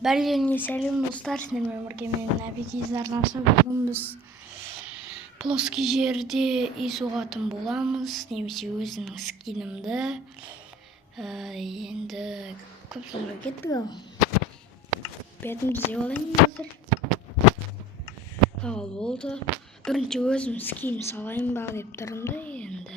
Бәріңе сәлем достар, сіздермен бірге мен Нәбике арнасы. Бүгін біз плоский жерде үй соғатын боламыз, немесе өзімнің скинімді. Енді көп сөзге кеттік ал. Бетімді іздеп алайын қазір. Ал болды. Бірінші өзім скин салайын ба деп тұрмын да енді.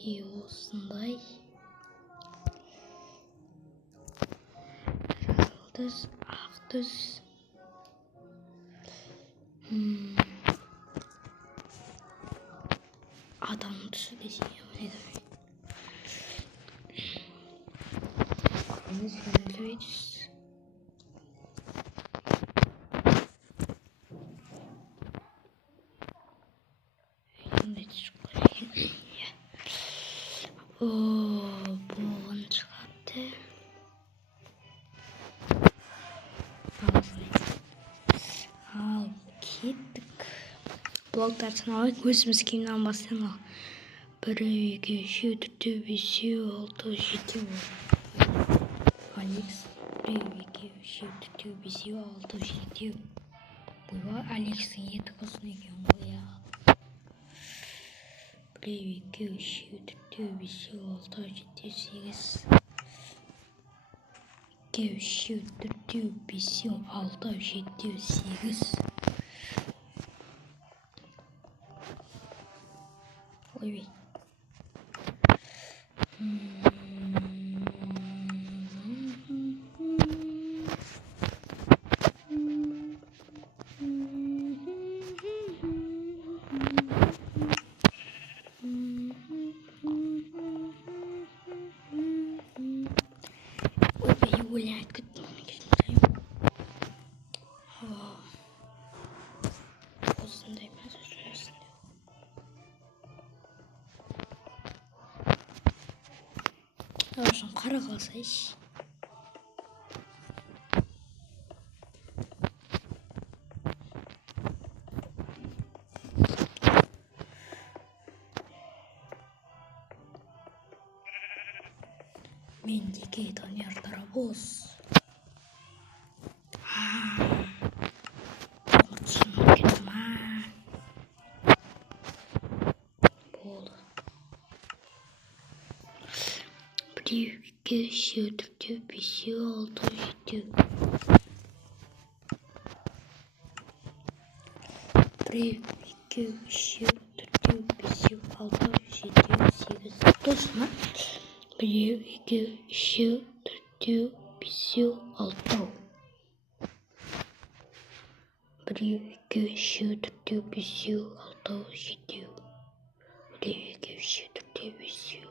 И осындай жасыл түс, ақ түс. Адам түсі десең еді. Бұған шығады. Ал кеттік. Блоктар саналайық. Өзіміз кімнен бастайын. 1, 2, 3, 4, 5, 6, 7. Алекс. 1, 2, 3, 4, 5, 6, 7. Бұйба Алексің еті қосын екен ғой. 1, 2, 3, 4, 5, 6, 7, 8. 2, 3, 4, 5, 6, 7, 8. Ой. Гулять осындай мәзіресінде. Осыны қара қалсайш. Мендеке тонердары боз. Привет, щедрый, веселый, толстый. Привет, щедрый, веселый, толстый. Точно. Привет, щедрый, веселый, толстый. Привет, щедрый, веселый, толстый. Привет, щедрый, веселый.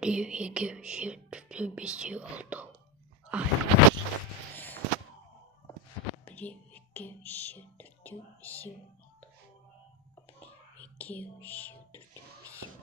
Привет, щедрый, веселый. Привет, щедрый, веселый. Привет, щедрый, веселый.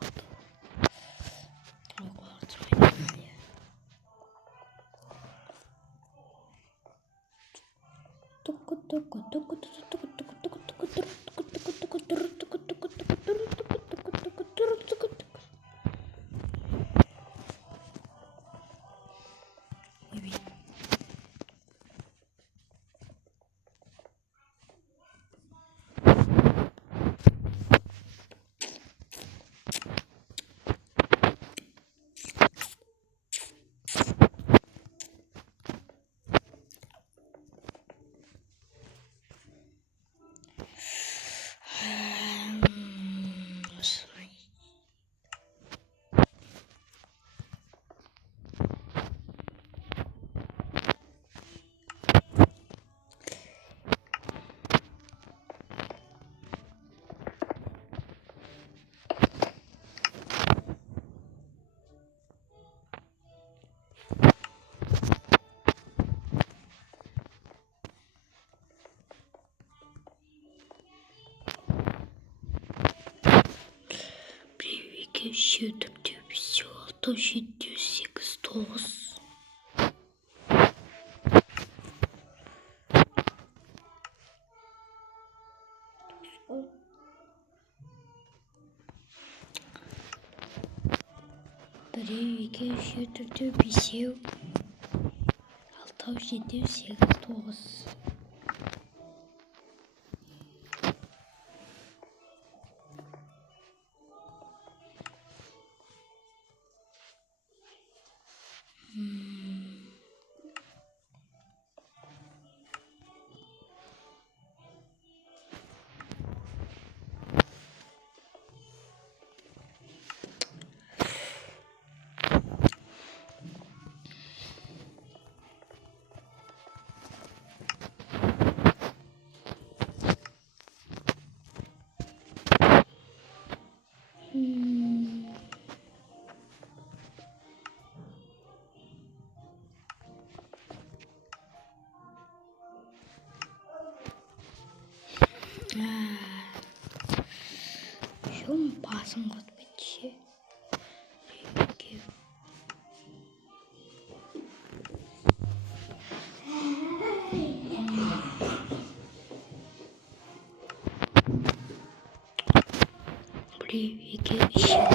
Щедрый, веселый, толстый, 8, 9. біреу, екеу, үшеу, төртеу, бесеу, алтау, жетеу, сегіз, тоғыз. Шум басым қойып кетші. Біреу, екеу, үшеу.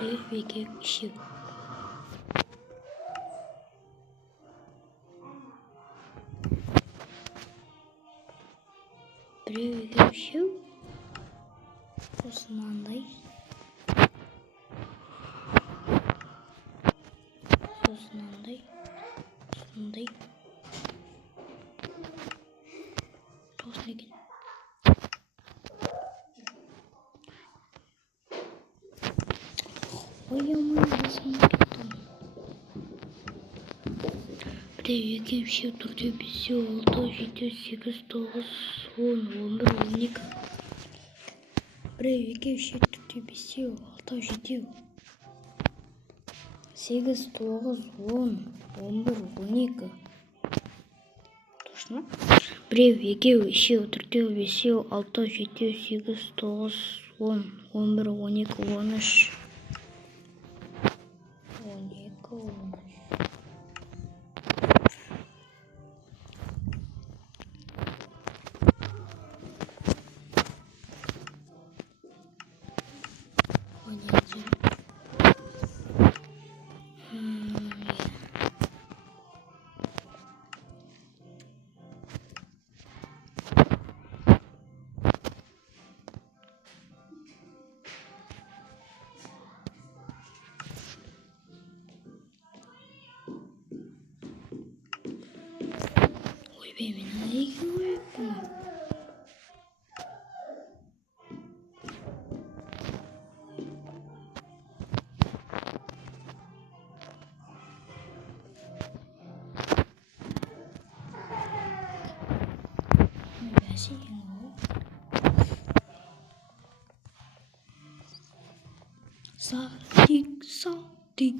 Біреу, екеу, үшеу. Біреу, екеу, үшеу. Сосын мынандай. Сосын мынандай. Сосын мындай. Тоғыз екен. Ой-ой, басым кеттім. Біреу, екеу, үшеу, төртеу, бесеу, алтау, жетеу, сегіз, тоғыз, 10, 11, 12. Біреу, екеу, үшеу, төртеу, бесеу, алтау, жетеу, сегіз, тоғыз, 10, 11, 12. Точно? Біреу, екеу, үшеу, төртеу, бесеу, алтау, жетеу, сегіз, тоғыз, 10, 11, 12, 13. 12, 13. Ойбай, мен неге ойбай? Salting, salting.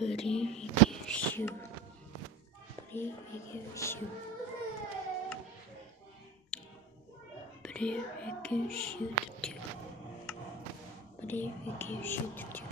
Біреу, екеу, үшеу. Біреу, екеу, үшеу. Біреу, екеу, үшеу, төртеу. Біреу, екеу, үшеу, төртеу.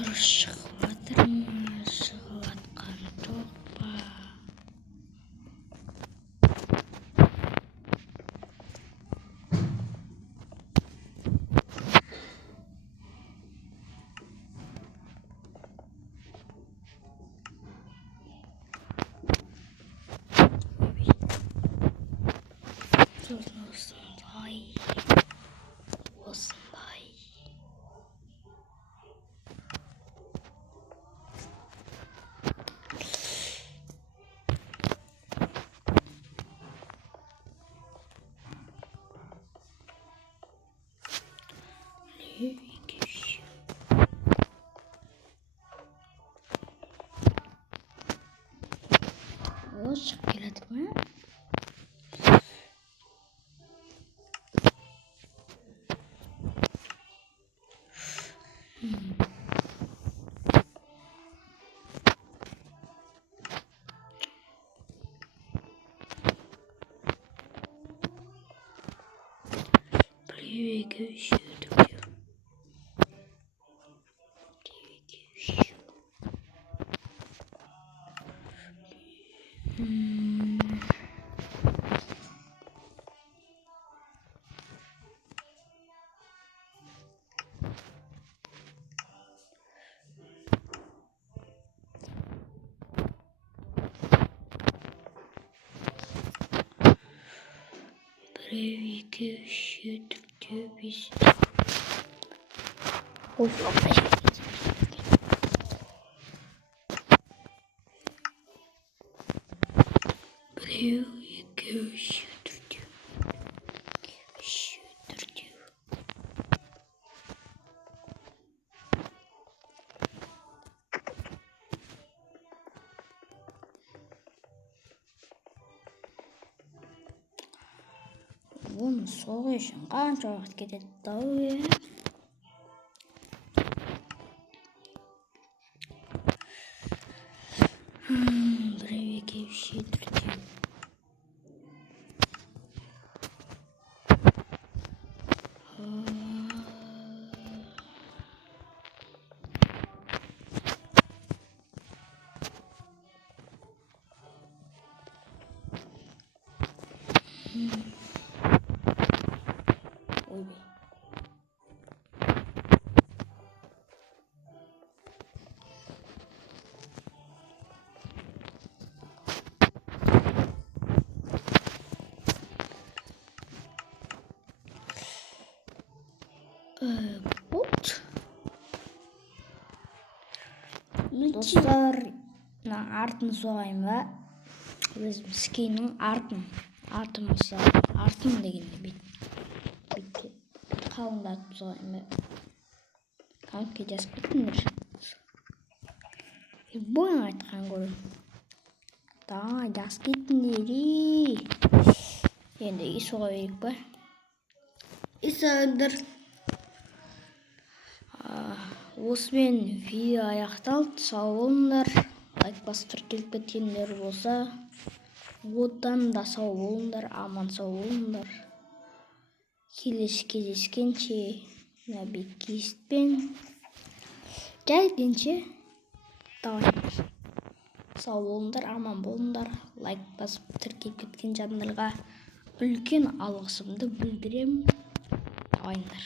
Дұрыс шығып жатыр ма? Шығып жатқан жоқ па? О, шығып келеді ме? Ой, оны соғу үшін қанша уақыт кетеді тау е? Біреу, екеу, үш, төртеу. Ой, вот. Достар, артын соғайын ба? Өзім скиннің артын дегенде бүйтіп қалыңдатып соғайын ба? Комментке жазып кетіңдер. Бойын айтқан көрім. Давай, жазып кетіңдер. Енді соға берейік ба? Соғыңдар. Осымен видео аяқталды. Сау болыңдар. Лайк басып тіркеліп кеткендер болса, одан да сау болыңдар, аман сау болыңдар. Келесі кездескенше Нәбикеспен жайгенше давай. Сау болыңдар, аман болыңдар. Лайк басып тіркеліп кеткен жандарға үлкен алғысымды білдіремін. Давайыңдар.